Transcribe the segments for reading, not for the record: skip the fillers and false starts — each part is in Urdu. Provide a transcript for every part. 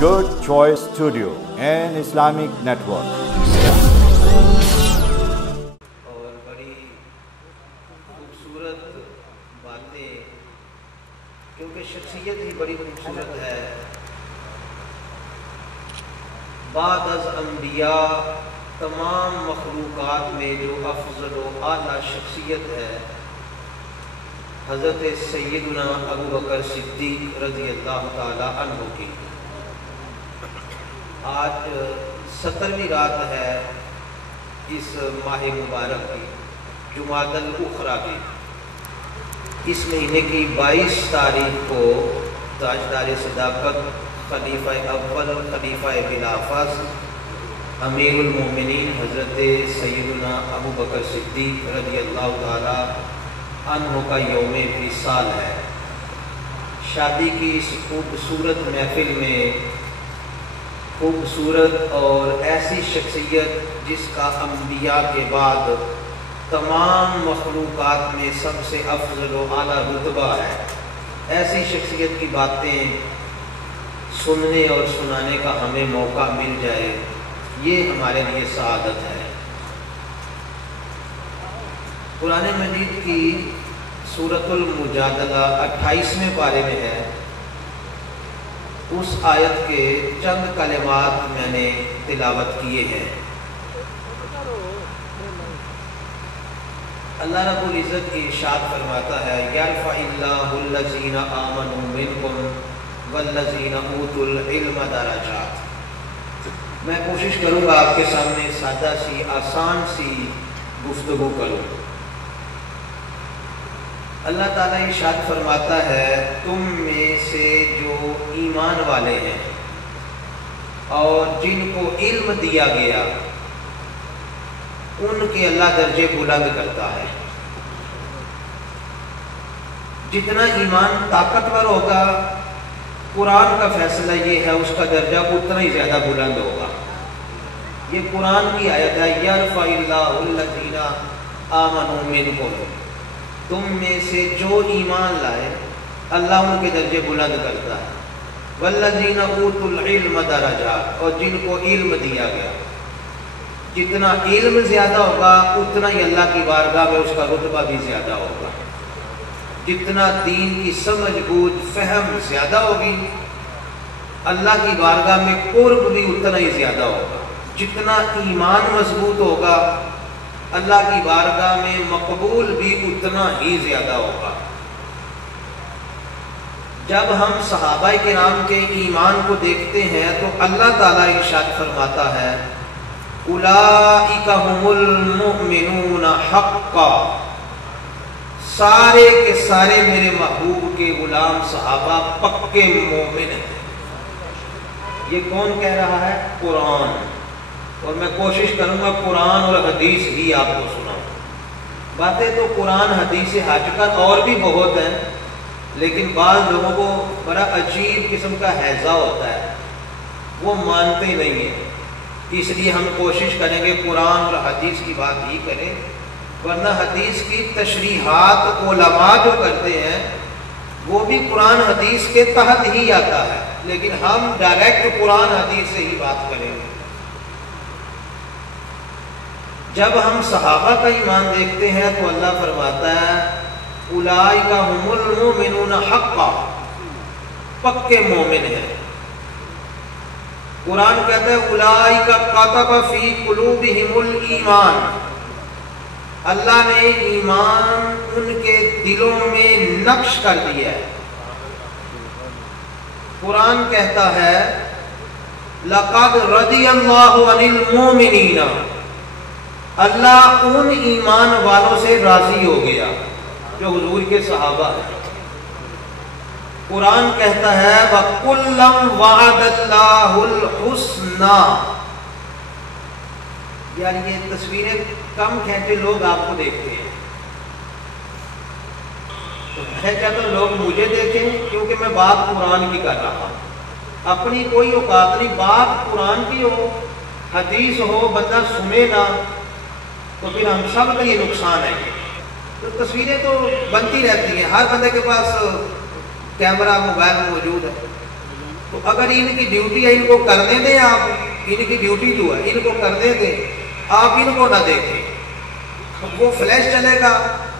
Good Choice Studio and Islamic Network. اور بڑی خوبصورت باتیں، کیونکہ شخصیت ہی بڑی خوبصورت ہے. بعد از انبیاء تمام مخلوقات میں جو افضل و اعلیٰ شخصیت ہے حضرت سیدنا ابو بکر صدیق رضی اللہ تعالی عنہ کی. آج 17ویں رات ہے اس ماہ مبارک کی، جمادی الاخری کی. اس مہینے کی 22 تاریخ کو تاجدار صداقت خلیفہ اول خلیفہ بلا فاصل امیر المومنین حضرت سیدنا ابو بکر صدیق رضی اللہ تعالی عنہ کا یوم وصال ہے. شادی کی اس خوبصورت محفل میں خوبصورت اور ایسی شخصیت جس کا انبیاء کے بعد تمام مخلوقات میں سب سے افضل و اعلیٰ رتبہ ہے، ایسی شخصیت کی باتیں سننے اور سنانے کا ہمیں موقع مل جائے، یہ ہمارے لیے سعادت ہے. قرآن مجید کی سورۃ المجادلہ 28ویں پارے میں ہے. اس آیت کے چند کلمات میں نے تلاوت کیے ہیں. اللہ رب العزت ارشاد فرماتا ہے یرفع اللہ الذین آمنوا منکم والذین اوتوا العلم درجات. میں کوشش کروں گا آپ کے سامنے سادہ سی آسان سی گفتگو کروں. اللہ تعالیٰ ارشاد فرماتا ہے تم میں سے جو ایمان والے ہیں اور جن کو علم دیا گیا ان کے اللہ درجے بلند کرتا ہے. جتنا ایمان طاقتور ہوگا قرآن کا فیصلہ یہ ہے اس کا درجہ اتنا ہی زیادہ بلند ہوگا. یہ قرآن کی آیت ہے یرفع اللہ الذین آمنوا منکم، تم میں سے جو ایمان لائے اللہ ان کے درجے بلند کرتا ہے. والذین اوتوا العلم درجات، اور جن کو علم دیا گیا، جتنا علم زیادہ ہوگا اتنا ہی اللہ کی بارگاہ میں اس کا رتبہ بھی زیادہ ہوگا. جتنا دین کی سمجھ بوجھ فہم زیادہ ہوگی اللہ کی بارگاہ میں قرب بھی اتنا ہی زیادہ ہوگا. جتنا ایمان مضبوط ہوگا اللہ کی بارگاہ میں مقبول بھی اتنا ہی زیادہ ہوگا. جب ہم صحابہ کرام کے ایمان کو دیکھتے ہیں تو اللہ تعالیٰ ارشاد فرماتا ہے اولئک هم المؤمنون حقا، سارے کے سارے میرے محبوب کے غلام صحابہ پکے مومن ہیں. یہ کون کہہ رہا ہے؟ قرآن. اور میں کوشش کروں گا قرآن اور حدیث ہی آپ کو سناؤں. باتیں تو قرآن حدیث سے ہٹ کر اور بھی بہت ہیں، لیکن بعض لوگوں کو بڑا عجیب قسم کا ہیضہ ہوتا ہے، وہ مانتے نہیں ہیں. اس لیے ہم کوشش کریں گے قرآن اور حدیث کی بات ہی کریں، ورنہ حدیث کی تشریحات علماء جو کرتے ہیں وہ بھی قرآن حدیث کے تحت ہی آتا ہے، لیکن ہم ڈائریکٹ قرآن حدیث سے ہی بات کریں گے. جب ہم صحابہ کا ایمان دیکھتے ہیں تو اللہ فرماتا ہے اولئک هم المؤمنون حقا، پکے مومن ہیں. قرآن کہتا ہے اولئک کتب فی قلوبہم الایمان، اللہ نے ایمان ان کے دلوں میں نقش کر دیا ہے. قرآن کہتا ہے لقد رضی اللہ عن المؤمنین، اللہ ان ایمان والوں سے راضی ہو گیا جو حضور کے صحابہ ہیں. قرآن کہتا ہے وَكُلًّا وَعَدَ اللَّهُ الْحُسْنَى. یار یہ تصویریں کم کھینچے لوگ آپ کو دیکھتے ہیں، تو میں کہتا ہوں لوگ مجھے دیکھیں کیونکہ میں بات قرآن کی کر رہا ہوں. اپنی کوئی اوقات نہیں، بات قرآن کی ہو حدیث ہو بندہ سنے نہ تو پھر ہم سب کا یہ نقصان ہے. تو تصویریں تو بنتی رہتی ہیں، ہر بندے کے پاس کیمرہ موبائل موجود ہے، تو اگر ان کی ڈیوٹی ہے ان کو کرنے دیں آپ، ان کی ڈیوٹی جو ہے ان کو کرنے دیں، آپ ان کو نہ دیکھیں، وہ فلیش چلے گا،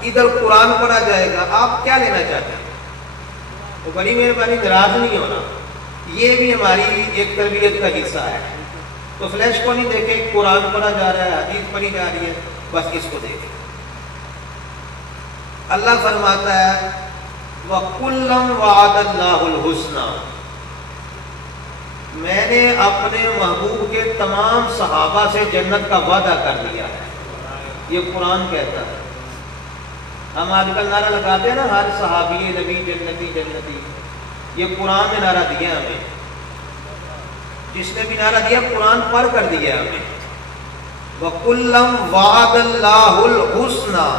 ادھر قرآن پڑھا جائے گا، آپ کیا لینا چاہتے ہیں؟ تو بڑی مہربانی ناراض نہیں ہونا، یہ بھی ہماری ایک تربیت کا حصہ ہے۔ تو فلیش کو نہیں دیکھیں، قرآن پڑھا جا رہا ہے، حدیث پڑھی جا رہی ہے، بس اس کو دیکھیں۔ اللہ فرماتا ہے وَكُلًّا وَعَدَ اللَّهُ الْحُسْنَى، میں نے اپنے محبوب کے تمام صحابہ سے جنت کا وعدہ کر لیا ہے، یہ قرآن کہتا ہے۔ ہم آج کل نعرہ لگاتے ہیں نا، ہر صحابی نبی جنتی جنتی، یہ قرآن نے نعرہ دیا ہمیں، جس نے بھی نعرہ دیا قرآن پڑھ کر دیا ہمیں۔ وَكُلًّا وَعَدَ اللَّهُ الْحُسْنَى،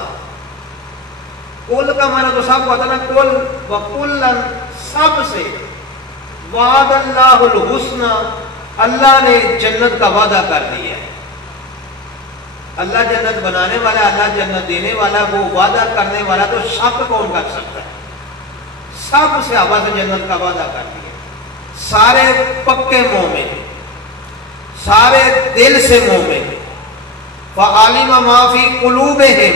کل کا معنی تو سب کو آتا نا، کل وَكُلًّا سب سے، وعد اللہ الحسنى اللہ نے جنت کا وعدہ کر دیا ہے۔ اللہ جنت بنانے والا، اللہ جنت دینے والا، وہ وعدہ کرنے والا تو شک کون کر سکتا ہے؟ سب صحابہ سے جنت کا وعدہ کر دیا، سارے پکے مومن، سارے دل سے مومن۔ فَعَلِمَ مَا فِي قُلُوبِهِمْ،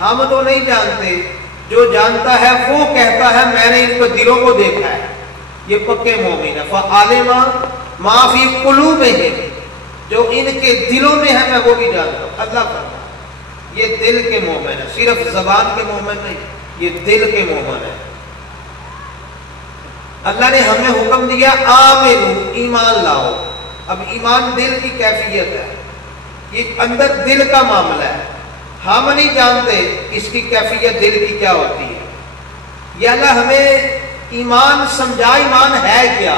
ہم تو نہیں جانتے، جو جانتا ہے وہ کہتا ہے میں نے ان کو دلوں کو دیکھا ہے، یہ پکے مومن ہے۔ فَعَلِمَ مَا فِي قُلُوبِهِمْ، جو ان کے دلوں میں ہے میں وہ بھی جانتا ہوں۔ اللہ فرماتا یہ دل کے مومن ہے، صرف زبان کے مومن نہیں، یہ دل کے مومن ہے۔ اللہ نے ہمیں حکم دیا آمنو، ایمان لاؤ۔ اب ایمان دل کی کیفیت ہے، یہ اندر دل کا معاملہ ہے، ہم نہیں جانتے اس کی کیفیت دل کی کیا ہوتی ہے۔ یہ اللہ ہمیں ایمان سمجھا، ایمان ہے کیا،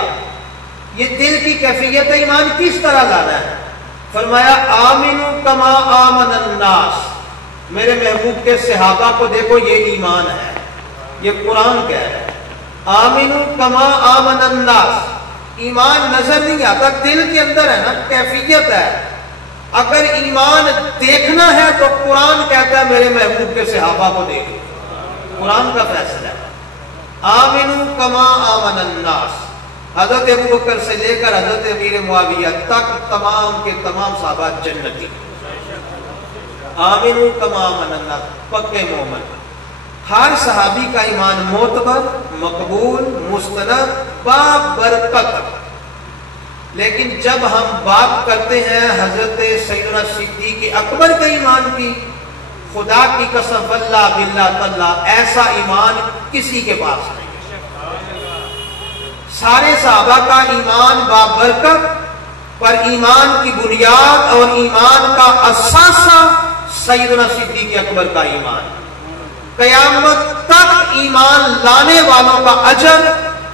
یہ دل کی کیفیت ہے، ایمان کس طرح لانا ہے۔ فرمایا آمنو کما آمن الناس، میرے محبوب کے صحابہ کو دیکھو، یہ ایمان ہے، یہ قرآن کہہ رہا ہے آمنو کما آمن الناس۔ ایمان نظر نہیں آتا، دل کے اندر ہے نا، کیفیت ہے۔ اگر ایمان دیکھنا ہے تو قرآن کہتا ہے میرے محبوب کے صحابہ کو دیکھو، قرآن کا فیصلہ ہے۔ آمنو کما آمن الناس، حضرت ابوبکر سے لے کر حضرت امیر معاویہ تک تمام کے تمام صحابہ جنتی۔ آمنو کما آمن الناس، پکے مومن۔ ہر صحابی کا ایمان معتبر، مقبول، مستند، بابرکت۔ لیکن جب ہم بات کرتے ہیں حضرت سیدنا صدیق اکبر کے ایمان کی، خدا کی قسم واللہ باللہ تاللہ ایسا ایمان کسی کے پاس نہیں ہے۔ سارے صحابہ کا ایمان بابرکت، پر ایمان کی بنیاد اور ایمان کا اثاثہ سیدنا صدیق اکبر کا ایمان۔ قیامت تک ایمان لانے والوں کا اجر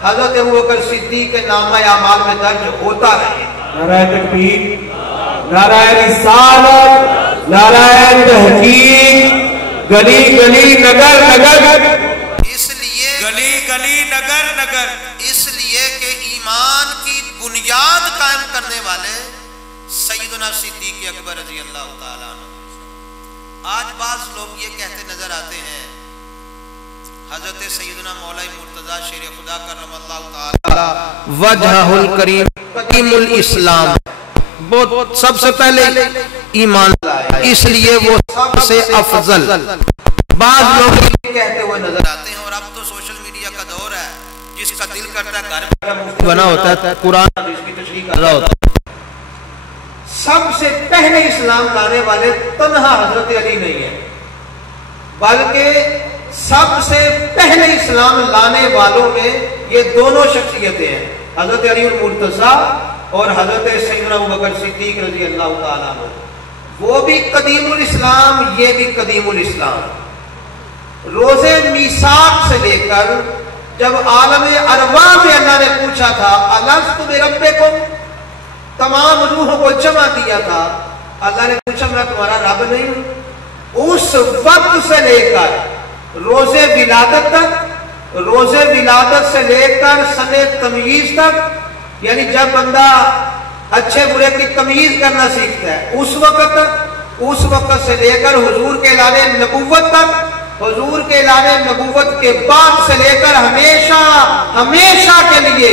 حضرت ابوبکر صدیق کے نامہ اعمال میں درج ہوتا رہے۔ نعرہ تکبیر، نعرہ رسالت، نعرہ تحقیق، گلی گلی نگر نگر، اس لیے گلی گلی نگر نگر، اس لیے کہ ایمان کی بنیاد قائم کرنے والے سیدنا صدیق اکبر رضی اللہ تعالیٰ عنہ۔ آج بعض لوگ یہ کہتے نظر آتے ہیں حضرت سیدنا مولا مرتضیٰ شیر خدا کرم اللہ تعالی وجہہ الکریم قدیم الاسلام، وہ سب سے پہلے ایمان لائے، اس لیے وہ سب سے افضل۔ بعض لوگ یہ کہتے ہوئے نظر آتے ہیں، اور اب تو سوشل میڈیا کا دور ہے، جس کا دل کرتا ہے گھر بیٹھا مفتی بنا ہوتا ہے، قرآن حدیث کی تشریح کر رہا ہوتا ہے۔ سب سے پہلے اسلام لانے والے تنہا حضرت علی نہیں ہیں، بلکہ سب سے پہلے اسلام لانے والوں میں یہ دونوں شخصیتیں ہیں، حضرت علی المرتضیٰ اور حضرت سیدنا ابوبکر صدیق رضی اللہ تعالیٰ عنہ۔ وہ بھی قدیم الاسلام، یہ بھی قدیم الاسلام۔ روز میثاق سے لے کر جب عالم ارواح میں اللہ نے پوچھا تھا الست بربکم، تمام روحوں کو جمع کیا تھا، اللہ نے پوچھا میں تمہارا رب نہیں ہوں؟ اس وقت سے لے کر روز ولادت تک، روز ولادت سے لے کر سن تمییز تک، یعنی جب بندہ اچھے برے کی تمییز کرنا سیکھتا ہے اس وقت تک، اس وقت سے لے کر حضور کے اعلان نبوت تک، حضور کے اعلان نبوت کے بعد سے لے کر ہمیشہ ہمیشہ کے لیے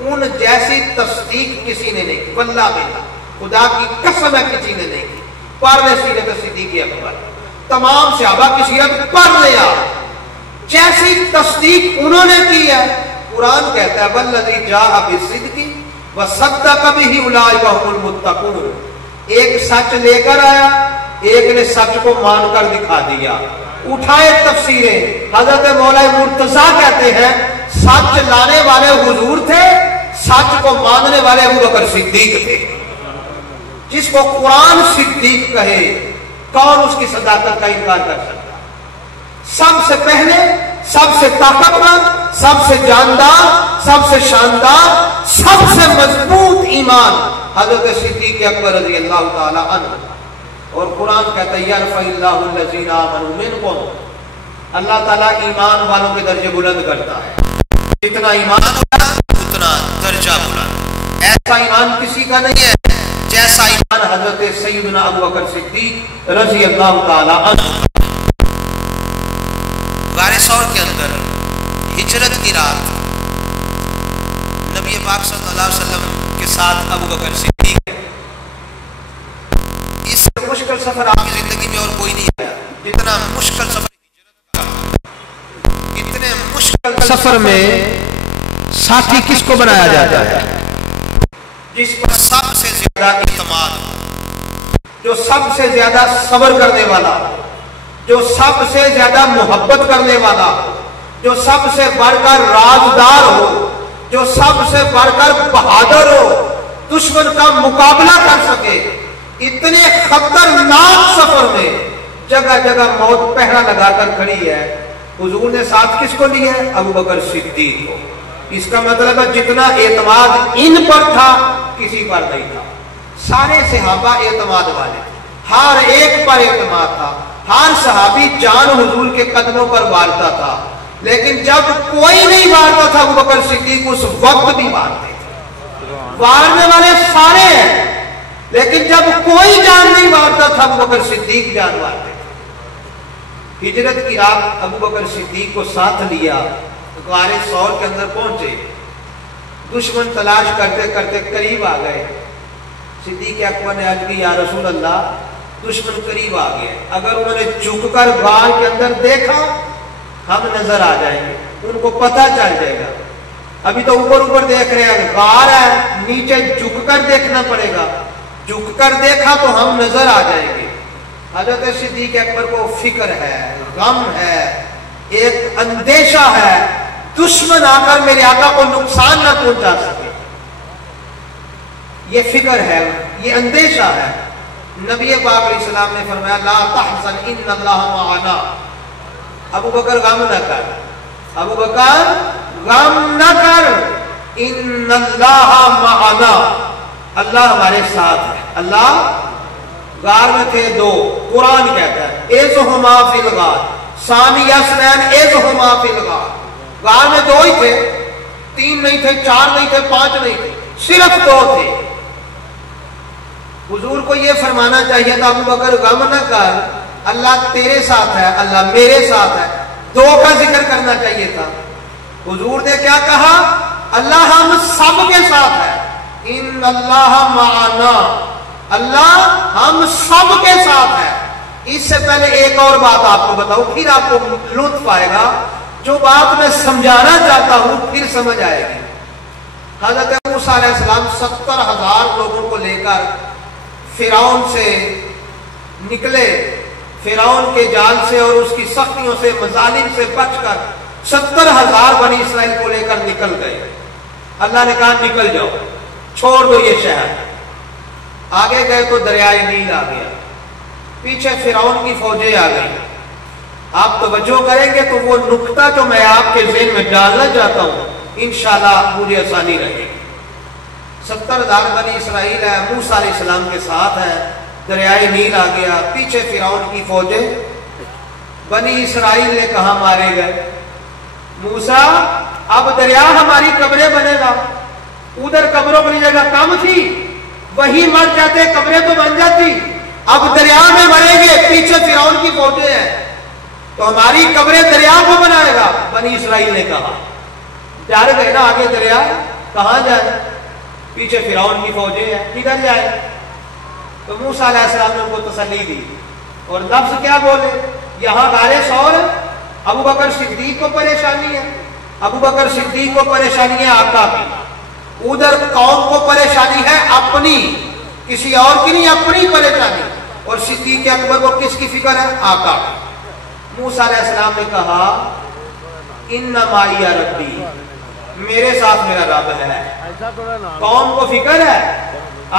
ان جیسی تصدیق کسی نے نہیں کی، واللہ باللہ خدا کی قسم ہے کسی نے نہیں کی۔ پڑھ لے سیرت صدیق اکبر، تمام صحابہ کی سیرت پڑھ لیا، جیسی تصدیق انہوں نے کی ہے۔ قرآن کہتا ہے والذی جاء بالصدق وصدق بہ اولئک هم المتقون، ایک سچ لے کر آیا، ایک نے سچ کو مان کر دکھا دیا۔ اٹھائے تفسیریں، حضرت مولا مرتضیٰ کہتے ہیں سچ لانے والے حضور تھے، سچ کو ماننے والے ابو بکر صدیق تھے۔ جس کو قرآن صدیق کہے کون اس کی صداقت کا انکار کر سکتا؟ سب سے پہلے، سب سے طاقتور، سب سے جاندار، سب سے شاندار، سب سے مضبوط ایمان حضرت صدیق اکبر رضی اللہ تعالی عنہ۔ اور قرآن کہتا ہے یرفع اللہ الذین آمنوا منکم، اللہ تعالیٰ ایمان والوں کے درجے بلند کرتا ہے، جتنا ایمان ہوگا اتنا درجہ بلند۔ ایسا ایمان کسی کا نہیں ہے جیسا ایمان حضرت سیدنا ابو بکر صدیق رضی اللہ تعالی عنہ۔ غار ثور کے اندر ہجرت کی رات نبی پاک صلی اللہ علیہ وسلم کے ساتھ ابو بکر صدیق، اس سے مشکل سفر آپ کی زندگی میں اور کوئی نہیں آیا جتنا مشکل سفر ہجرت کا۔ اتنے مشکل سفر میں ساتھی کس کو بنایا جاتا ہے؟ جس پر سب سے زیادہ اعتماد ہو، جو سب سے زیادہ صبر کرنے والا ہو، جو سب سے زیادہ محبت کرنے والا ہو، جو سب سے بڑھ کر رازدار ہو، جو سب سے بڑھ کر بہادر ہو، دشمن کا مقابلہ کر سکے۔ اتنے خطرناک سفر میں جگہ جگہ موت پہرا لگا کر کھڑی ہے، حضور نے ساتھ کس کو لیا ہے؟ ابو بکر صدیق کو۔ اس کا مطلب ہے جتنا اعتماد ان پر تھا کسی پر نہیں تھا۔ سارے صحابہ اعتماد والے، ہر ایک پر اعتماد تھا، ہر صحابی جان حضور کے قدموں پر وارتا تھا، لیکن جب کوئی نہیں وارتا تھا ابو بکر صدیق اس وقت بھی وارتے تھے۔ وارنے والے سارے ہیں، لیکن جب کوئی جان نہیں وارتا تھا ابو بکر صدیق جان وارتے تھے۔ ہجرت کی رات ابو بکر صدیق کو ساتھ لیا، غار ثور کے اندر پہنچے، دشمن تلاش کرتے کرتے قریب آ گئے۔ صدیق اکبر نے عرض کی یا رسول اللہ دشمن قریب آ گئے، اگر انہوں نے جھک کر غار کے اندر دیکھا ہم نظر آ جائیں گے، ان کو پتہ چل جائے گا۔ ابھی تو اوپر اوپر دیکھ رہے ہیں، غار ہے، نیچے جھک کر دیکھنا پڑے گا، جھک کر دیکھا تو ہم نظر آ جائیں گے۔ حضرت صدیق اکبر کو فکر ہے، غم ہے، ایک اندیشہ ہے، دشمن آ کر میرے آقا کو نقصان نہ پہنچا سکے، یہ فکر ہے، یہ اندیشہ ہے۔ نبی پاک علیہ السلام نے فرمایا لا تحزن ان اللہ معنا، ابو بکر غم نہ کر، ابو بکر غم نہ کر، ان اللہ معنا، اللہ ہمارے ساتھ ہے۔ اللہ غار میں تھے دو، قرآن کہتا ہے اذہما فی الغار ثانی اثنین اذہما فی الغار، غار میں دو ہی تھے، تین نہیں تھے، چار نہیں تھے، پانچ نہیں تھے، صرف دو تھے۔ حضور کو یہ فرمانا چاہیے تھا ابو بکر غم نہ کر، اللہ تیرے ساتھ ہے، اللہ میرے ساتھ ہے، دو کا ذکر کرنا چاہیے تھا۔ حضور نے کیا کہا؟ اللہ ہم سب کے ساتھ ہے، ان اللہ معنا، اللہ ہم سب کے ساتھ ہے۔ اس سے پہلے ایک اور بات آپ کو بتاؤں، پھر آپ کو لطف آئے گا، جو بات میں سمجھانا چاہتا ہوں پھر سمجھ آئے گی۔ حضرت موسیٰ علیہ السلام 70,000 لوگوں کو لے کر فرعون سے نکلے، فرعون کے جال سے اور اس کی سختیوں سے، مظالم سے بچ کر 70,000 بنی اسرائیل کو لے کر نکل گئے۔ اللہ نے کہا نکل جاؤ، چھوڑ دو یہ شہر۔ آگے گئے تو دریائے نیل آ گیا، پیچھے فرعون کی فوجیں آ گئی۔ آپ توجہ کریں گے تو وہ نقطہ جو میں آپ کے ذہن میں ڈالنا چاہتا ہوں انشاءاللہ پوری آسانی رہے گی۔ 70,000 بنی اسرائیل ہے، موسیٰ علیہ السلام کے ساتھ ہے، دریائے نیل آ گیا، پیچھے فرعون کی فوجیں۔ بنی اسرائیل نے کہاں مارے گئے؟ موسیٰ اب دریا ہماری قبریں بنے گا، ادھر قبروں کی جگہ کم تھی، وہی مر جاتے قبریں تو بن جاتی، اب دریا میں مریں گے، پیچھے فرعون کی فوجیں ہیں تو ہماری قبریں دریا کو بنائے گا۔ بنی اسرائیل نے کہا، ڈر گئے نا، آگے دریا کہاں جائیں؟ پیچھے فرعون کی فوجیں ہیں، کدھر جائیں؟ تو موسیٰ علیہ السلام نے ان کو تسلی دی اور لفظ کیا بولے؟ یہاں غار ثور، ابو بکر صدیق کو پریشانی ہے، ابو بکر صدیق کو پریشانی ہے آقا کی، ادھر قوم کو پریشانی ہے اپنی، کسی اور کی نہیں، اپنی پریشانی، اور صدیق اکبر کو کس کی فکر ہے؟ آقا کی۔ موسیٰ علیہ السلام نے کہا ان معی ربی، میرے ساتھ میرا رب ہے۔ قوم کو فکر ہے،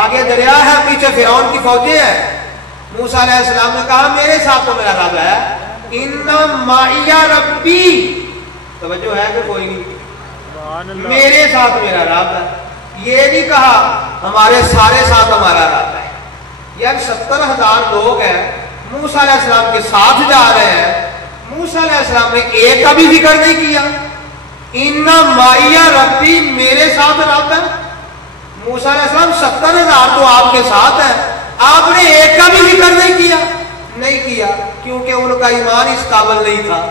آگے دریا ہے، پیچھے فرعون کی فوجیں ہیں۔ موسیٰ علیہ السلام نے کہا میرے ساتھ تو میرا رب ہے، ان معی ربی، توجہ ہے کہ کوئی نہیں؟ میرے ساتھ میرا رب ہے، یہ نہیں کہا ہمارے سارے ساتھ ہمارا رب ہے۔ یار 70,000 لوگ ہیں، موسیٰ علیہ السلام کے ساتھ جا رہے ہیں، موسیٰ علیہ السلام نے ایک کا بھی ذکر نہیں کیا، ان معی ربی، میرے ساتھ رب ہے۔ موسیٰ علیہ السلام 70,000 تو آپ کے ساتھ ہیں، آپ نے ایک کا بھی ذکر نہیں کیا، کیونکہ ان کا ایمان اس قابل نہیں تھا۔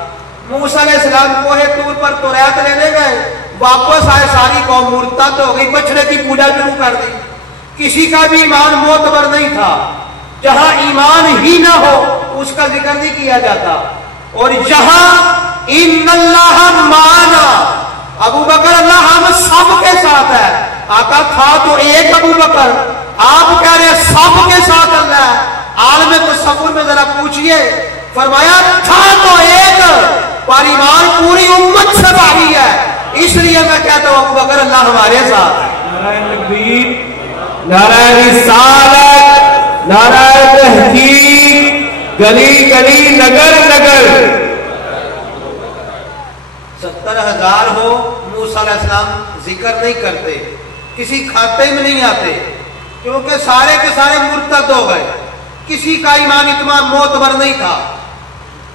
موسیٰ علیہ السلام کوہ طور پر توریت لینے گئے، واپس آئے، ساری قوم مرتد ہو گئی، بچڑے کی پوجا شروع کر دی، کسی کا بھی ایمان معتبر نہیں تھا۔ جہاں ایمان ہی نہ ہو اس کا ذکر نہیں کیا جاتا، اور جہاں ان اللہ معنا، ابو بکر اللہ ہم سب کے ساتھ ہے، آقا تھا تو ایک ابو بکر، آپ کہہ رہے سب کے ساتھ اللہ ہے۔ عالم تصور میں ذرا پوچھئے، فرمایا تھا تو ایک، پر ایمان پوری امت سے بھاری ہے، اس لیے میں کہتا ہوں ابو بکر اللہ ہمارے ساتھ ہے۔ نعرہ تکبیر، نعرہ رسالت، نعرہ تحقیق، گلی گلی نگر نگر۔ 70,000 ہو، موسیٰ علیہ السلام ذکر نہیں کرتے، کسی کھاتے میں نہیں آتے، کیونکہ سارے کے سارے مرتد ہو گئے، کسی کا ایمان اتنا معتبر نہیں تھا۔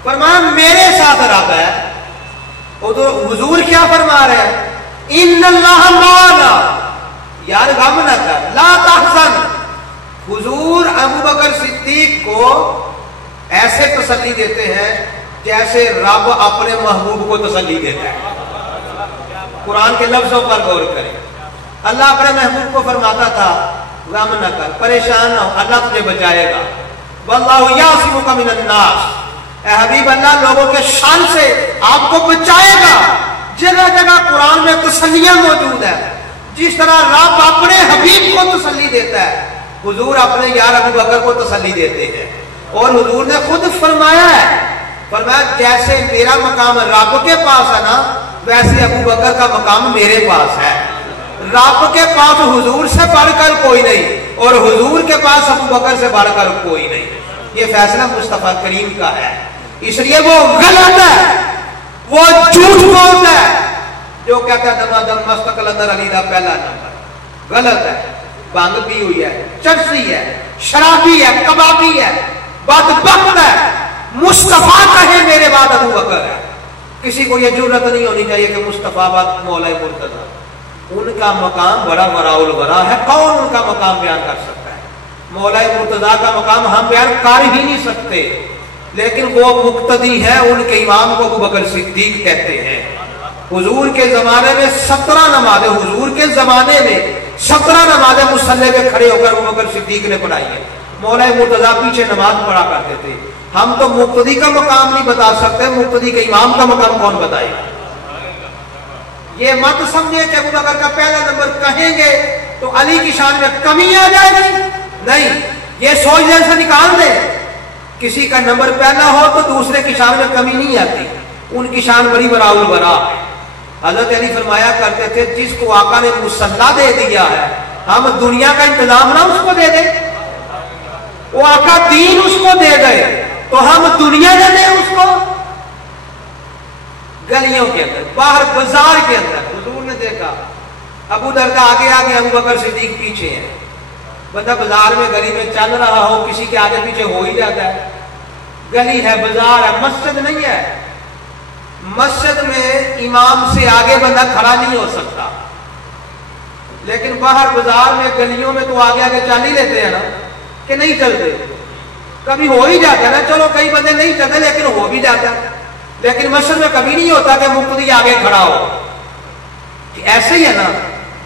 فرمایا میرے ساتھ رب ہے۔ حضور کیا فرما رہے ہیں؟ ان اللہ معنا، یار غم نہ کر، لا تحزن۔ حضور ابو بکر صدیق کو ایسے تسلی دیتے ہیں جیسے رب اپنے محبوب کو تسلی دیتا ہے۔ قرآن کے لفظوں پر غور کریں، اللہ اپنے محبوب کو فرماتا تھا غم نہ کر، پریشان نہ ہو، اللہ تجھے بچائے گا، واللہ یعصمک من الناس، اے حبیب اللہ لوگوں کے شان سے آپ کو بچائے گا۔ جگہ جگہ قرآن میں تسلیاں موجود ہے، جس طرح رب اپنے حبیب کو تسلی دیتا ہے، حضور اپنے یار ابو بکر کو تسلی دیتے ہیں۔ اور حضور نے خود فرمایا ہے، فرمایا جیسے میرا مقام رب کے پاس ہے نا، ویسے ابو بکر کا مقام میرے پاس ہے۔ رب کے پاس حضور سے بڑھ کر کوئی نہیں، اور حضور کے پاس ابو بکر سے بڑھ کر کوئی نہیں۔ یہ فیصلہ مصطفیٰ کریم کا ہے، اس لیے وہ غلط ہے، وہ جھوٹ بولتا ہے جو کہتا ہے دمادم مستقل اندر علی دا پہلا نمبر۔ غلط ہے، بھنگ پی ہوئی ہے، چرسی ہے، شرابی ہے، کبابی ہے، بدبخت ہے۔ مصطفیٰ کہے میرے بعد ابو بکر ہے، کسی کو یہ جرت نہیں ہونی چاہیے کہ مصطفیٰ بعد مولا مرتضیٰ۔ ان کا مقام بڑا وراء الورا ہے، کون ان کا مقام بیان کر سکتا ہے؟ مولا مرتضیٰ کا مقام ہم بیان کر ہی نہیں سکتے، لیکن وہ مقتدی ہے، ان کے امام کو ابو بکر صدیق کہتے ہیں۔ حضور کے زمانے میں 17 نمازیں، حضور کے زمانے میں 17 نمازیں مصلی پہ کھڑے ہو کر ابو بکر صدیق نے پڑھائی ہے۔ مولا مرتضیٰ پیچھے نماز پڑھا کرتے تھے۔ ہم تو مقتدی کا مقام نہیں بتا سکتے، مقتدی کے امام کا مقام کون بتائے گا؟ یہ مت سمجھے کہ ابو بکر کا پہلا نمبر کہیں گے تو علی کی شان میں کمی آ جائے گی، نہیں، یہ سوچ دیں سے نکال دیں۔ کسی کا نمبر پہلا ہو تو دوسرے کی شان میں کمی نہیں آتی، ان کی شان بڑی وراء الورا ہے۔ حضرت علی فرمایا کرتے تھے جس کو آقا نے مصلی دے دیا ہے، ہم دنیا کا انتظام نہ اس کو دے دیں، وہ آقا دین اس کو دے گئے تو ہم دنیا نہ دیں اس کو۔ گلیوں کے اندر، باہر بازار کے اندر حضور نے دیکھا ابو دردہ آگے آگے، ابو بکر صدیق پیچھے ہیں۔ بندہ بازار میں گلی میں چل رہا ہو، کسی کے آگے پیچھے ہو ہی جاتا ہے۔ گلی ہے، بازار ہے، مسجد نہیں ہے۔ مسجد میں امام سے آگے بندہ کھڑا نہیں ہو سکتا، لیکن باہر بازار میں گلیوں میں تو آگے آگے چل ہی لیتے ہیں نا، کہ نہیں چلتے؟ کبھی ہو ہی جاتا ہے نا، چلو کئی بندے نہیں چلتے لیکن ہو بھی جاتا ہے۔ لیکن مسجد میں کبھی نہیں ہوتا کہ مقتدی آگے کھڑا ہو۔ ایسے ہی ہے نا،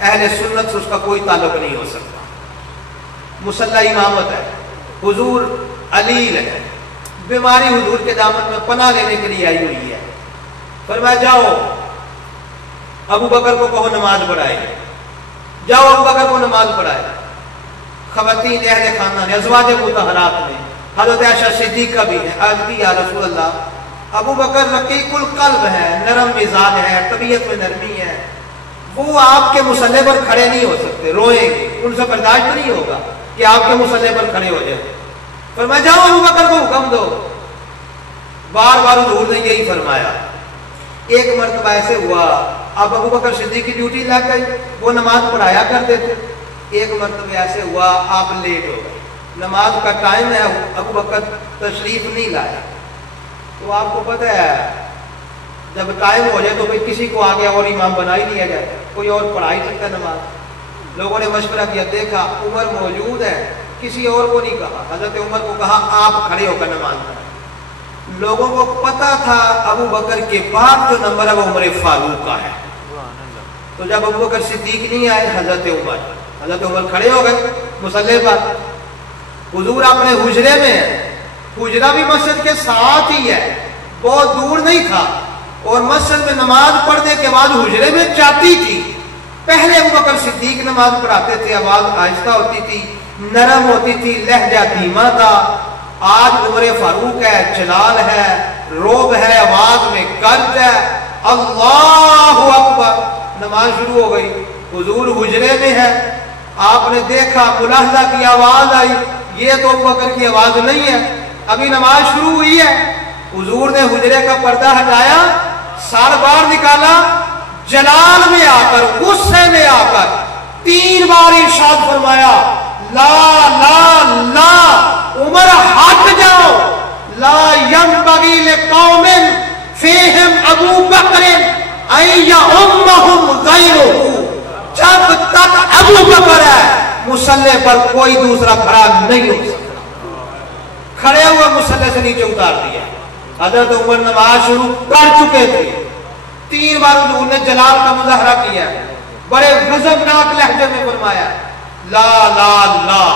اہل سنت سے اس کا کوئی تعلق نہیں ہو سکتا. مصلی امامت ہے، حضور علیل ہے، بیماری حضور کے دامن میں پناہ لینے کے لیے آئی ہوئی ہے. فرمایا جاؤ ابو بکر کو کہو نماز پڑھائے، جاؤ ابو بکر کو نماز پڑھائے. خواتین اہل خاندان ازواج مطہرات میں حضرت عائشہ صدیقہ بھی ہے. عرض کی یا رسول اللہ، ابو بکر رقیق القلب ہے، نرم مزاج ہے، طبیعت میں نرمی ہے، وہ آپ کے مصلی پر کھڑے نہیں ہو سکتے، روئیں گے، ان سے برداشت نہیں ہوگا کہ آپ کے مصلی پر کھڑے ہو جائیں. فرمایا جاؤ ابو بکر کو حکم دو. بار بار حضور نے یہی فرمایا. ایک مرتبہ ایسے ہوا اب ابو بکر صدیق کی ڈیوٹی لگ گئی، وہ نماز پڑھایا کرتے تھے. ایک مرتبہ ایسے ہوا آپ لیٹ ہو گئے، نماز کا ٹائم ہے، ابو بکر تشریف نہیں لایا. تو آپ کو پتہ ہے جب ٹائم ہو جائے تو پھر کسی کو آگے اور امام بنا ہی لیا جائے، کوئی اور پڑھا ہی سکتا نماز. لوگوں نے مشورہ کیا، دیکھا عمر موجود ہے، کسی اور کو نہیں کہا. حضرت عمر کو کہا آپ کھڑے ہو کر نماز پڑھیں. لوگوں کو پتا تھا ابو بکر کے بعد جو نمبر ہے وہ عمر فاروق کا ہے. تو جب ابو بکر صدیق نہیں آئے، حضرت عمر کھڑے ہو گئے مصلی پر. حضور اپنے حجرے میں ہے، حجرہ بھی مسجد کے ساتھ ہی ہے، بہت دور نہیں تھا، اور مسجد میں نماز پڑھنے کے بعد حجرے میں جاتی تھی. پہلے ابو بکر صدیق نماز پڑھاتے تھے، آواز آہستہ ہوتی تھی، نرم ہوتی تھی، لہجہ دھیما تھا. آج عمر فاروق ہے، جلال ہے، روب ہے، آواز میں گرج ہے. اللہ اکبر، نماز شروع ہو گئی. حضور حجرے میں ہے، آپ نے دیکھا ملاحظہ کی آواز آئی، یہ تو ابو بکر کی آواز نہیں ہے، ابھی نماز شروع ہوئی ہے. حضور نے حجرے کا پردہ ہٹایا، سر باہر نکالا، جلال میں آ کر، غصے میں آ کر 3 بار ارشاد فرمایا، لا لا لا، عمر ہٹ جاؤ، لا ينبغي لقوم فيهم ابو بکر ان يؤمهم غيره. جب تک ابو بکر ہے مصلی پر کوئی دوسرا کھڑا نہیں ہو سکتا. کھڑے ہوئے مصلی سے نیچے اتار دیا. حضرت عمر نماز شروع کر چکے تھے. 3 بار حضور نے جلال کا مظاہرہ کیا، بڑے غضبناک لہجے میں فرمایا لا لا لا.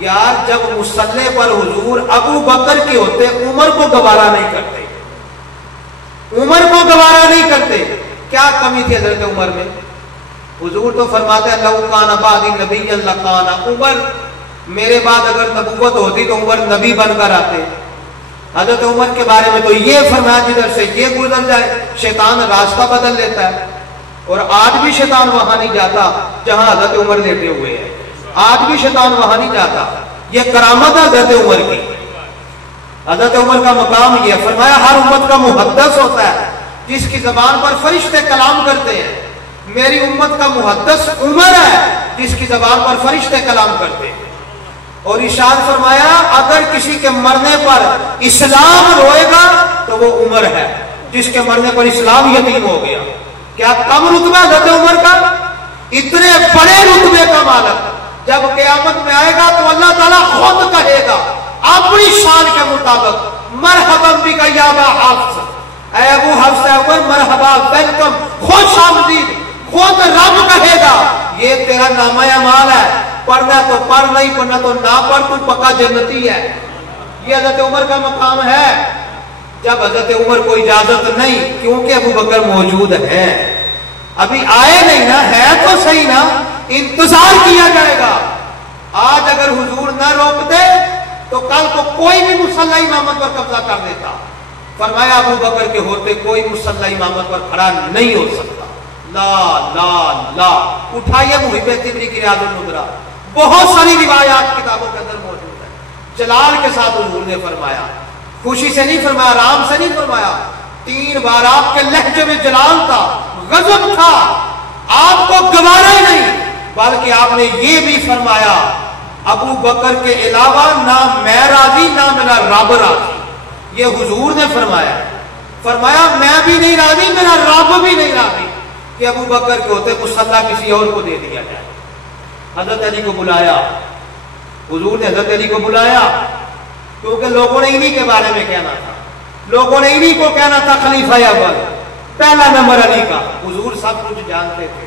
یار جب مصلی پر حضور ابو بکر کے ہوتے عمر کو گوارا نہیں کرتے، عمر کو گوارا نہیں کرتے. کیا کمی تھی حضرت عمر میں؟ حضور تو فرماتے ہیں لو کان بعدی نبی لکان عمر، میرے بعد اگر نبوت ہوتی تو عمر نبی بن کر آتے. حضرت عمر کے بارے میں تو یہ فرمایا جدھر سے یہ گزر جائے شیطان راستہ بدل لیتا ہے. اور آج بھی شیطان وہاں نہیں جاتا جہاں حضرت عمر لیٹے ہوئے ہیں، آج بھی شیطان وہاں نہیں جاتا. یہ کرامت ہے حضرت عمر کی. حضرت عمر کا مقام یہ ہے، فرمایا ہر امت کا محدث ہوتا ہے جس کی زبان پر فرشتے کلام کرتے ہیں. میری امت کا محدث عمر ہے جس کی زبان پر فرشتے کلام کرتے ہیں. اور ارشاد فرمایا اگر کسی کے مرنے پر اسلام روئے گا تو وہ عمر ہے، جس کے مرنے پر اسلام یتیم ہو گیا. کیا کم رتبہ حضرت عمر کا؟ اتنے بڑے رتبے کا مالک جب قیامت میں آئے گا تو اللہ تعالیٰ خود کہے گا اپنی شان کے مطابق مرحبا بک یا ابا حفص، اے ابو حفص عمر مرحبا، ویلکم، خوش آمدید. خود رب کہے گا یہ تیرا نامہ اعمال ہے، پڑھنا تو پڑھ، نہیں پڑھنا تو نہ پڑھ، تو پکا جنتی ہے. یہ حضرت عمر کا مقام ہے. جب حضرت عمر کو اجازت نہیں، کیونکہ ابو بکر موجود ہے، ابھی آئے نہیں نا، ہے تو صحیح نا، انتظار کیا جائے گا. آج اگر حضور نہ روکتے تو کل کو کوئی بھی مصلی امامت پر قبضہ کر دیتا. فرمایا ابو بکر کے ہوتے کوئی مصلی امامت پر کھڑا نہیں ہو سکتا. لا لا لا. اٹھائیے محب طبری کی ریاض النظرہ، بہت ساری روایات کتابوں کے اندر موجود ہے. جلال کے ساتھ حضور نے فرمایا، خوشی سے نہیں فرمایا، آرام سے نہیں فرمایا. 3 بار آپ کے لہجے میں جلال تھا، غضب تھا، آپ کو گوارا ہی نہیں. بلکہ آپ نے یہ بھی فرمایا ابو بکر کے علاوہ نہ میں راضی نہ میرا رب راضی. یہ حضور نے فرمایا. فرمایا میں بھی نہیں راضی، میرا رب بھی نہیں راضی کہ ابو بکر کے ہوتے مصلی کسی اور کو دے دیا جائے. حضرت علی کو بلایا، حضور نے حضرت علی کو بلایا کیونکہ لوگوں نے انہی کے بارے میں کہنا تھا، لوگوں نے انہی کو کہنا تھا خلیفہ اول، پہلا نمبر علی کا. حضور سب کچھ جانتے تھے.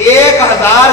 1000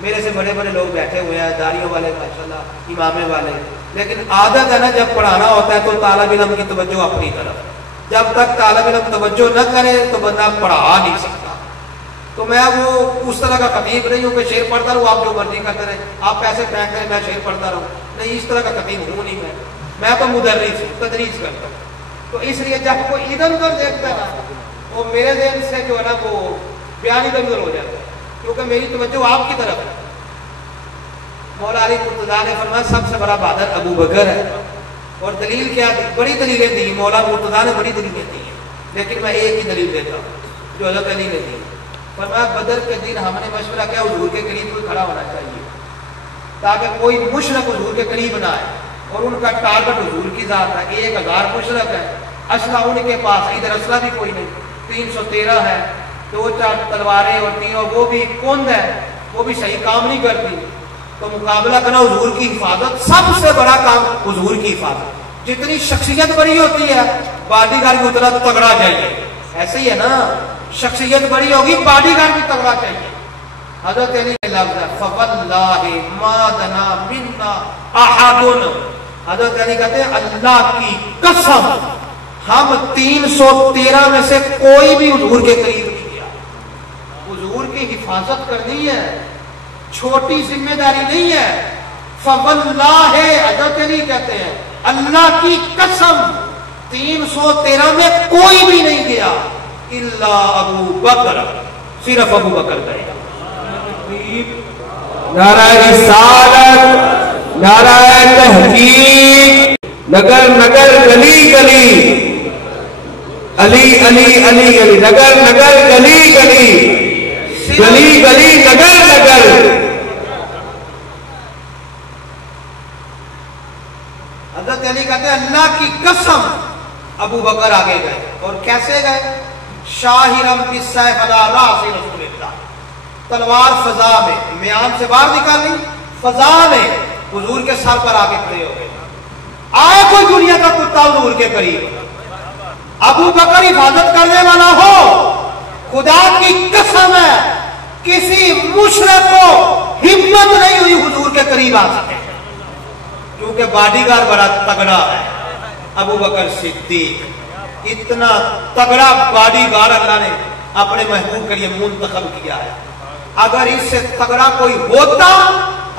میرے سے بڑے بڑے لوگ بیٹھے ہوئے ہیں، داڑیوں والے ماشاءاللہ، امامے والے، لیکن عادت ہے نا جب پڑھانا ہوتا ہے تو طالب علم کی توجہ اپنی طرف، جب تک طالب علم توجہ نہ کرے تو بندہ پڑھا نہیں سکتا۔ تو میں وہ اس طرح کا خطیب نہیں ہوں کہ شعر پڑھتا رہوں آپ جو مرضی کرتے رہے، آپ پیسے پھینک کریں میں شعر پڑھتا رہوں، نہیں، اس طرح کا خطیب ہوں نہیں میں تو مدرس ہوں، تدریس کرتا ہوں۔ تو اس لیے جب کوئی ادھر ادھر دیکھتا ہے نا وہ میرے ذہن سے جو ہے نا وہ بیان ادھر ادھر ہو جاتا ہے، کیونکہ میری توجہ آپ کی طرف ہے۔ مولا علی مرتضیٰ نے فرمایا سب سے بڑا بہادر ابو بکر ہے، اور دلیل کیا؟ بڑی دلیلیں دی مولا مرتضیٰ نے، بڑی دلیلیں دی ہیں، لیکن میں ایک ہی دلیل دیتا ہوں جو حضرت علی نے دی۔ فرمایا بدر کے دن ہم نے مشورہ کیا حضور کے قریب کوئی کھڑا ہونا چاہیے تاکہ کوئی مشرک حضور کے قریب نہ آئے، اور ان کا ٹارگٹ حضور کی ذات ہے، 1000 مشرک ہے، اسلحہ ان کے پاس، ادھر اسلحہ بھی کوئی نہیں، 313 ہے، 2-4 تلواریں اور تینوں وہ بھی کند ہے، وہ بھی صحیح کام نہیں کرتی، تو مقابلہ کرنا حضور کی حفاظت، سب سے بڑا کام حضور کی حفاظت۔ جتنی شخصیت بڑی ہوتی ہے باڈی گارڈ بھی اتنا تگڑا چاہیے، ایسے ہی ہے نا، شخصیت بڑی ہوگی باڈی گارڈ بھی تگڑا چاہیے۔ حضرت علی کے لفظ ہے فواللہ ما دنا منا احد، حضرت علی کہتے ہیں اللہ کی قسم ہم 313 میں سے کوئی بھی حضور کے قریب نہیں گیا۔ حضور کی حفاظت کرنی ہے، چھوٹی ذمہ داری نہیں ہے۔ فواللہ، حضرت علی کہتے ہیں اللہ کی قسم 313 میں کوئی بھی نہیں گیا الا ابو بکر، صرف ابو بکر گئے۔ نعرہ رسالت، نعرہ تحقیق، نگر نگر گلی گلی، علی علی علی علی، نگر نگر گلی گلی، گلی گلی نگر نگر۔ حضرت علی کہتے ہیں اللہ کی قسم ابو بکر آگے گئے، اور کیسے گئے؟ شاہرم بالسیف علی راس رسول اللہ، تلوار فضا میں، میان سے باہر نکالی، فضا میں حضور کے سر پر آگے کھڑے ہو گئے۔ آئے کوئی دنیا کا کتا حضور کے قریب، ابو بکر حفاظت کرنے والا ہو، خدا کی قسم ہے کسی مشرک کو ہمت نہیں ہوئی حضور کے قریب آ سکے، کیونکہ باڈی گارڈ بڑا تگڑا ہے۔ ابو بکر صدیق اتنا تگڑا باڈی گارڈ اللہ نے اپنے محبوب کے لیے منتخب کیا ہے، اگر اس سے تگڑا کوئی ہوتا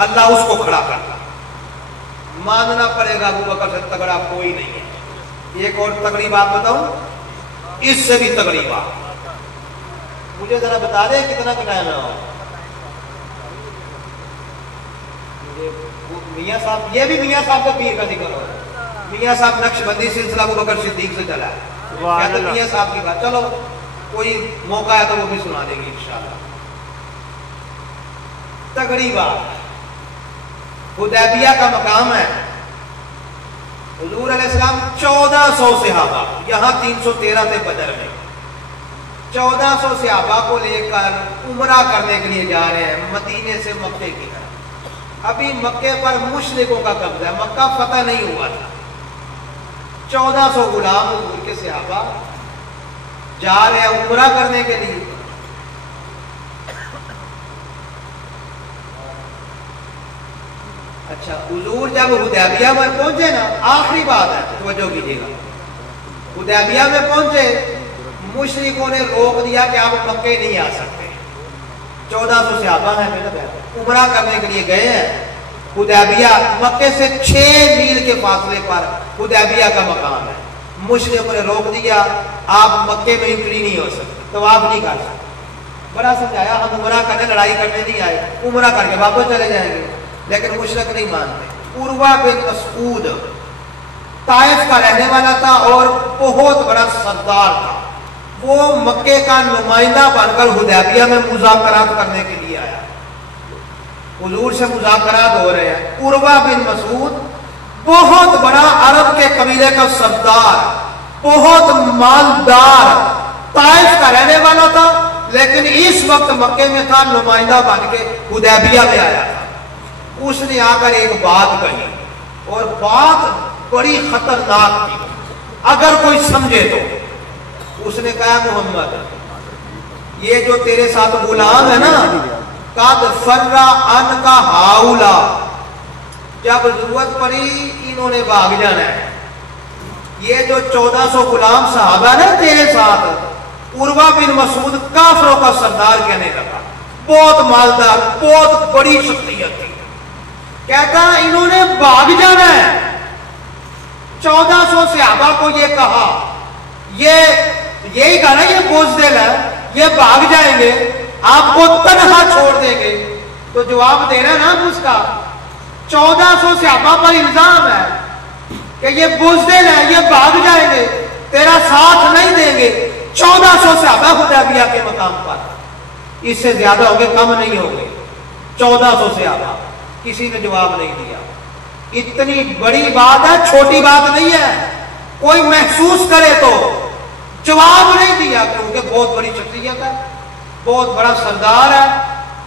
اللہ اس کو کھڑا کرتا۔ ماننا پڑے گا ابو بکر سے تگڑا کوئی نہیں ہے۔ ایک اور تگڑی بات بتاؤں، اس سے بھی تگڑی بات، مجھے ذرا بتا دیں کتنا ٹائم ہے؟ میاں صاحب، یہ بھی میاں صاحب کا پیر کا ذکر ہو رہا ہے، میاں صاحب نقش بندی سلسلہ ابو بکر صدیق سے چلا ہے، کہتے ہیں میاں صاحب کی بات، چلو کوئی موقع ہے تو وہ بھی سنا دیں گے انشاءاللہ۔ تگڑی بات، حدیبیہ کا مقام ہے، حضور علیہ السلام 1400 صحابہ، یہاں 313 تھے بدر میں، 1400 صحابہ کو لے کر عمرہ کرنے کے لیے جا رہے ہیں مدینے سے مکے کی طرف۔ ابھی مکے پر مشرکوں کا قبضہ ہے، مکہ فتح نہیں ہوا تھا۔ 1400 غلام حضور کے صحابہ جا رہے ہیں عمرہ کرنے کے لیے۔ اچھا، حضور جب حدیبیہ میں پہنچے نا، آخری بات ہے توجہ کیجیے گا، حدیبیہ میں پہنچے، مشرکوں نے روک دیا کہ آپ مکے نہیں آ سکتے۔ 1400 صحابہ ہیں، عمرہ کرنے کے لیے گئے ہیں حدیبیہ، مکے سے 6 میل کے فاصلے پر حدیبیہ کا مقام ہے۔ مشرکوں نے روک دیا، آپ مکے میں انٹری نہیں ہو سکتے، طواف نہیں کر سکتے۔ بڑا سمجھایا ہم عمرہ کرنے، لڑائی کرنے نہیں آئے، عمرہ کر کے واپس چلے جائیں گے، لیکن مشرک نہیں مانتے۔ عروہ بن مسعود طائف کا رہنے والا تھا اور بہت بڑا سردار تھا، وہ مکے کا نمائندہ بن کر حدیبیہ میں مذاکرات کرنے کے لیے آیا۔ حضور سے مذاکرات ہو رہے ہیں، عروہ بن مسعود بہت بڑا عرب کے قبیلے کا سردار، بہت مالدار، طائف کا رہنے والا تھا، لیکن اس وقت مکے میں تھا، نمائندہ بن کے حدیبیہ میں آیا تھا۔ اس نے آ کر ایک بات کہی، اور بات بڑی خطرناک تھی اگر کوئی سمجھے تو۔ اس نے کہا محمد، یہ جو تیرے ساتھ غلام ہے نا، قد فرا ان کا ہاؤلا، جب ضرورت پڑی انہوں نے بھاگ جانا ہے. یہ جو 1400 غلام صحابہ نا تیرے ساتھ، عروہ بن مسعود کافروں کا سردار کہنے لگا، بہت مالدار، بہت بڑی شخصیت تھی. کہتا انہوں نے بھاگ جانا ہے. 1400 صحابہ کو یہ کہا، یہی کہا نا یہ بزدل ہے، یہ بھاگ جائیں گے، آپ کو تنہا چھوڑ دیں گے. تو جواب دے رہا نا اس کا، 1400 صحابہ پر الزام ہے کہ یہ بزدل ہے، یہ بھاگ جائیں گے، تیرا ساتھ نہیں دیں گے. 1400 صحابہ حدیبیہ کے مقام پر، اس سے زیادہ ہوں گے، کم نہیں ہوں گے. 1400 صحابہ، کسی نے جواب نہیں دیا. اتنی بڑی بات ہے، چھوٹی بات نہیں ہے. کوئی محسوس کرے تو جواب نہیں دیا، کیونکہ بہت بڑی شخصیت ہے، بہت بڑا سردار ہے،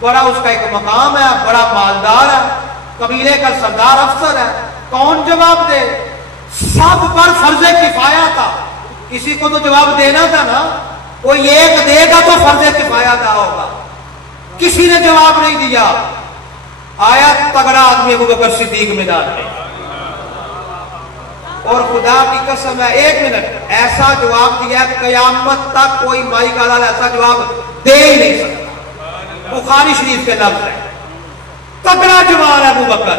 بڑا اس کا ایک مقام ہے، بڑا مالدار ہے، قبیلے کا سردار افسر ہے. کون جواب دے؟ سب پر فرض کفایہ تھا، کسی کو تو جواب دینا تھا نا. کوئی ایک دے گا تو فرض کفایہ ادا ہوگا. کسی نے جواب نہیں دیا. آیا تگڑا آدمی ابو بکر صدیق میدان میں، اور خدا کی قسم ہے 1 منٹ ایسا جواب دیا قیامت تک کوئی مائی کا لال ایسا جواب دے ہی نہیں سکتا. بخاری شریف کے لفظ ہے، تگڑا جوان ہے ابو بکر،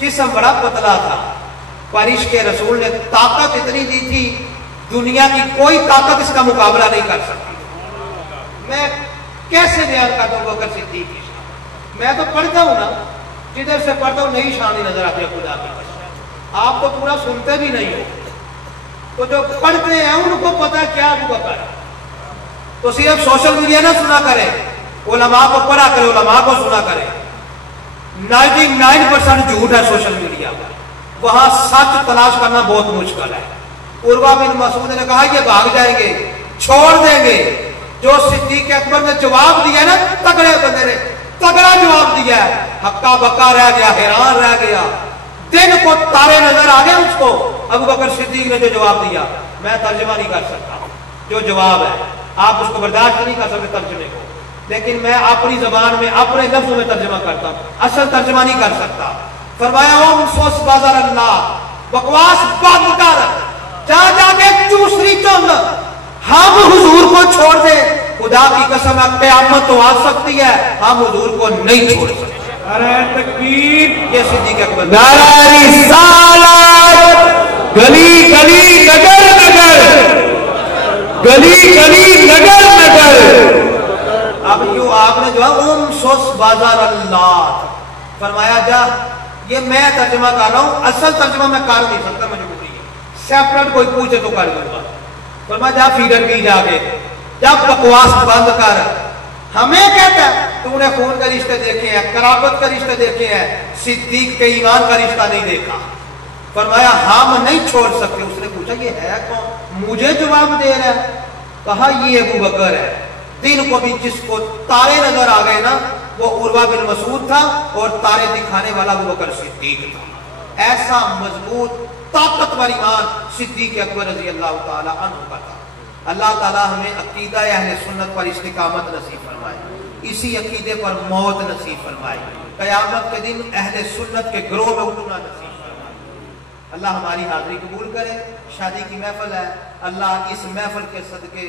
جسم بڑا پتلا تھا، پر عشق رسول نے طاقت اتنی دی تھی، دنیا کی کوئی طاقت اس کا مقابلہ نہیں کر سکتی. میں کیسے بیان کرتا ہوں ابو بکر صدیق کی شان؟ میں تو پڑھتا ہوں نا، جدھر سے پڑھتا ہوں نئی شان نظر آتی ہے خدا کی قسم. آپ تو پورا سنتے بھی نہیں ہو، تو جو پڑھتے ہیں ان کو پتا کیا ابو بکر. تو صرف سوشل میڈیا نہ سنا کرے، علماء کو پڑھا کرے، علماء کو سنا کرے. 99% جھوٹ ہے سوشل میڈیا پر، وہاں سچ تلاش کرنا بہت مشکل ہے. عروہ بن مسعود نے کہا یہ بھاگ جائیں گے، چھوڑ دیں گے. جو صدیق اکبر نے جواب دیا نا، تگڑے بندے نے تگڑا جواب دیا ہے، ہکا بکا رہ گیا، حیران رہ گیا. دن کو تارے نظر آ گئے اس کو. ابو بکر صدیق نے جو جواب دیا میں ترجمہ نہیں کر سکتا، جو جواب ہے آپ اس کو برداشت نہیں کر سکتے ترجمے کو، لیکن میں اپنی زبان میں اپنے لفظوں میں ترجمہ کرتا ہوں، اصل ترجمہ نہیں کر سکتا. فرمایا اوم سوس بازار اللہ، بکواس بند کر، جا جا کے چوسری چند، ہم حضور کو چھوڑ دے، خدا کی قسم قیامت تو آ سکتی ہے، ہم حضور کو نہیں چھوڑ سکتے. نعرہ تکبیر، یہ صدیق اکبر، نعرہ رسالت، گلی گلی نگر نگر، گلی گلی نگر نگر. اب یوں آپ نے جو ہے اوم سوس بازار اللہ فرمایا، جا. یہ میں ترجمہ کر رہا ہوں، اصل ترجمہ میں کر نہیں سکتا، مجبوری ہے، سیپریٹ کوئی پوچھے تو کر دوں گا. فرمایا جا فیڈر کی جا کے، جب بکواس بند کر. ہمیں کہتا ہے تو نے خون کا رشتہ دیکھے ہیں، قرابت کا رشتہ دیکھے ہیں، صدیق کے ایمان کا رشتہ نہیں دیکھا. فرمایا ہم نہیں چھوڑ سکتے. اس نے پوچھا یہ ہے کون؟ مجھے جواب دے رہا ہے. کہا یہ ابو بکر ہے. دن کو بھی جس کو تارے نظر آ گئے نا وہ عروہ بن مسعود تھا، اور تارے دکھانے والا ابو بکر صدیق تھا. ایسا مضبوط طاقتور ایمان صدیق اکبر رضی اللہ تعالی عنہ کا تھا. اللہ تعالی ہمیں عقیدہ اہل سنت پر استقامت نصیب فرمائے، اسی عقیدے پر موت نصیب فرمائے، قیامت کے دن اہل سنت کے گروہ میں اٹھنا نصیب فرمائے. اللہ ہماری حاضری قبول کرے. شادی کی محفل ہے، اللہ اس محفل کے صدقے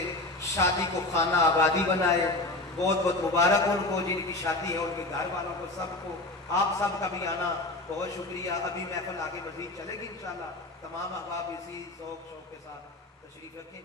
شادی کو خانہ آبادی بنائے. بہت بہت مبارک ان کو جن کی شادی ہے، ان کے گھر والوں کو، سب کو. آپ سب کا بھی آنا بہت شکریہ. ابھی محفل آگے مزید چلے گی انشاءاللہ. تمام احباب اسی ذوق شوق کے ساتھ تشریف رکھیں.